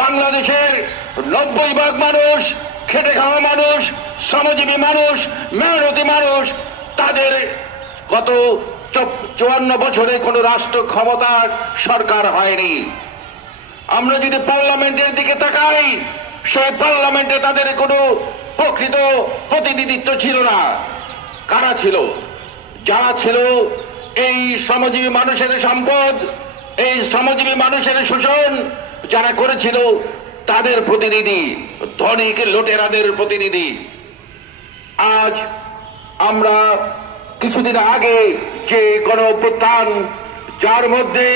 বাংলাদেশের নব্বই ভাগ মানুষ, খেটে খাওয়া মানুষ, শ্রমজীবী মানুষ, মেহনতি মানুষ, তাদের গত চুয়ান্ন বছরে কোনো রাষ্ট্র ক্ষমতার সরকার হয়নি। আমরা যদি পার্লামেন্টের দিকে তাকাই সেই পার্লামেন্টে তাদের কোনো প্রকৃত প্রতিনিধিত্ব ছিল না। কারা ছিল? যারা ছিল এই শ্রমজীবী মানুষের সম্পদ, এই শ্রমজীবী মানুষের শোষণ যারা করেছিল তাদের প্রতিনিধি, ধনিক লোটেরাদের প্রতিনিধি। আজ আমরা কিছুদিন আগে যে গণ অভ্যুত্থান যার মধ্যে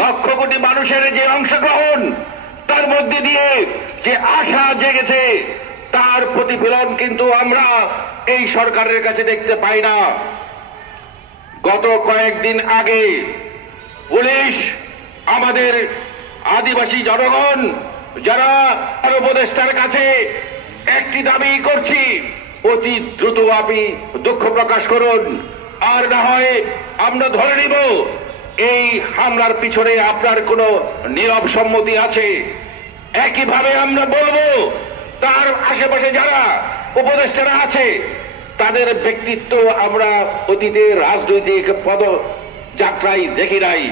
লক্ষ কোটি মানুষের যে অংশগ্রহণ, তার মধ্যে দিয়ে যে আশা জেগেছে, তার প্রতিফলন কিন্তু আমরা এই সরকারের কাছে দেখতে পাই না। গত কয়েকদিন আগে পুলিশ আমাদের আদিবাসী জনগণ, যারা উপদেষ্টার কাছে একটি দাবি করছি, অতি দ্রুত আপনি দুঃখ প্রকাশ করুন। আর না হয় আমরা ধরে নিব, এই হামলার পিছনে আপনার কোনো নীরব সম্মতি আছে। একইভাবে আমরা বলব, তার আশেপাশে যারা উপদেষ্টারা আছে, তাদের ব্যক্তিত্ব আমরা অতীতে রাজনৈতিক পদ যাত্রায় দেখি নাই।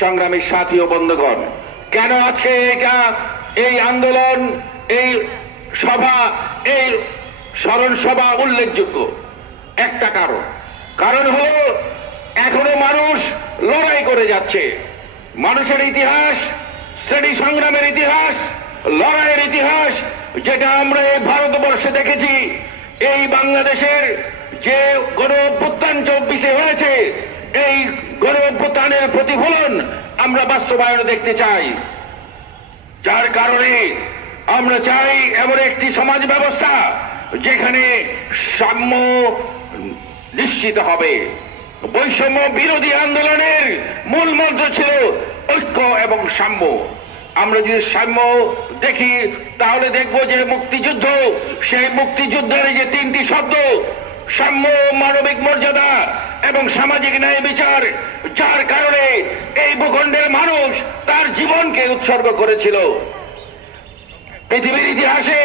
সংগ্রামী সাথী ও বন্ধুগণ, কেন আজকে এটা এই আন্দোলন, এই সভা, এই স্মরণ সভা উল্লেখযোগ্য? একটা কারণ। কারণ হলো, এখনও মানুষ লড়াই করে যাচ্ছে। মানুষের ইতিহাস, শ্রেণি সংগ্রামের ইতিহাস, লড়াইয়ের ইতিহাস, যেটা আমরা এই ভারতবর্ষে দেখেছি, এই বাংলাদেশের যে গণ অভ্যুত্থান চব্বিশে হয়েছে, এই গণ প্রতিফলন আমরা বাস্তবায়ন দেখতে চাই। যার কারণে আমরা চাই এমন একটি সমাজ ব্যবস্থা যেখানে সাম্য নিশ্চিত হবে। বৈষম্য বিরোধী আন্দোলনের মূল মন্ত্র ছিল ঐক্য এবং সাম্য। আমরা যদি সাম্য দেখি, তাহলে দেখব যে মুক্তিযুদ্ধ, সেই মুক্তিযুদ্ধের যে তিনটি শব্দ সাম্য মানবিক মর্যাদা এবং সামাজিক ন্যায় বিচার, যার কারণে এই ভূখণ্ডের মানুষ তার জীবনকে উৎসর্গ করেছিল। পৃথিবীর ইতিহাসে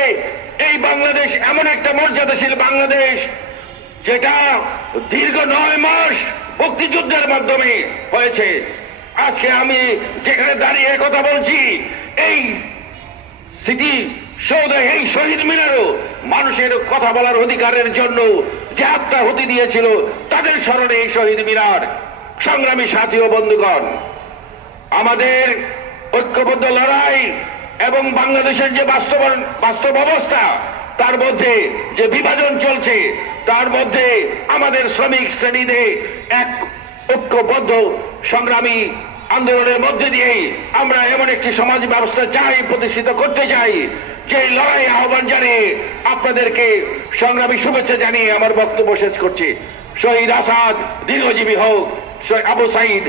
এই বাংলাদেশ এমন একটা মর্যাদাশীল বাংলাদেশ, যেটা দীর্ঘ নয় মাস মুক্তিযুদ্ধের মাধ্যমে হয়েছে। আজকে আমি যেখানে দাঁড়িয়ে কথা বলছি, এই স্মৃতি সৌধ এই শহীদ মিনারও মানুষের কথা বলার অধিকারের জন্য যে আত্মাহুতি দিয়েছিল, তাদের স্মরণে এই শহীদ মিনার। সংগ্রামী সাথী ও বন্ধুগণ, আমাদের ঐক্যবদ্ধ লড়াই এবং বাংলাদেশের যে বাস্তব বাস্তব অবস্থা, তার মধ্যে যে বিভাজন চলছে, তার মধ্যে আমাদের শ্রমিক শ্রেণীতে এক ঐক্যবদ্ধ সংগ্রামী আন্দোলনের মধ্যে দিয়ে আমরা এমন একটি সমাজ ব্যবস্থা চাই, প্রতিষ্ঠিত করতে চাই যে লড়াই আহ্বান জানিয়ে আপনাদেরকে সংগ্রামী শুভেচ্ছা জানিয়ে আমার বক্তব্য শেষ করছি। শহীদ আসাদ, দীর্ঘজীবী হোক আবু সাইদ